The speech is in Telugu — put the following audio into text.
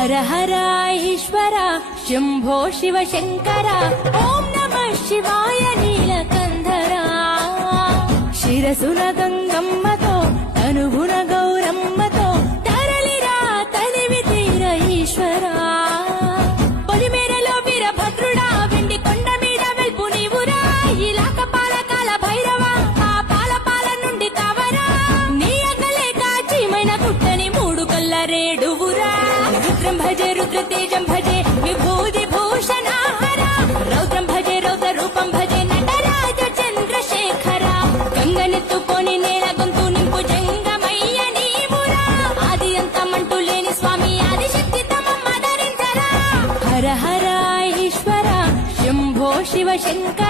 హర హర ఈశ్వర శంభో శివ శంకర ఓం నమః శివాయ నీలకంధరా శిరసున గంగమ్మతో తనుగుణ గౌరమ్మతో తరలిరా తనివి తీర ఈశ్వరా పొలిమేరలో వీరభద్రుడా వెండి కొండ మీద వెల్పు నీవురా ఇలాక పాలకాల భైరవా ఆ పాల నుండి కావరా నీ అగలే కాచిమైన గుట్టని మూడు కల్ల రేడువురా రుద్రం భజే రుద్ర తేజం భజే విభూతి భూషణాహర రౌద్రం భజే రౌద్ర రూపం భజే నటరాజ చంద్రశేఖర గంగనెత్తుకొని నేల గొంతు నింపు జంగమయ్య నీవురా ఆది అంతమంటూ లేని స్వామి ఆదిశక్తి తమమ్మ ధరించరా హర హర ఈశ్వర శంభో శివ శంకర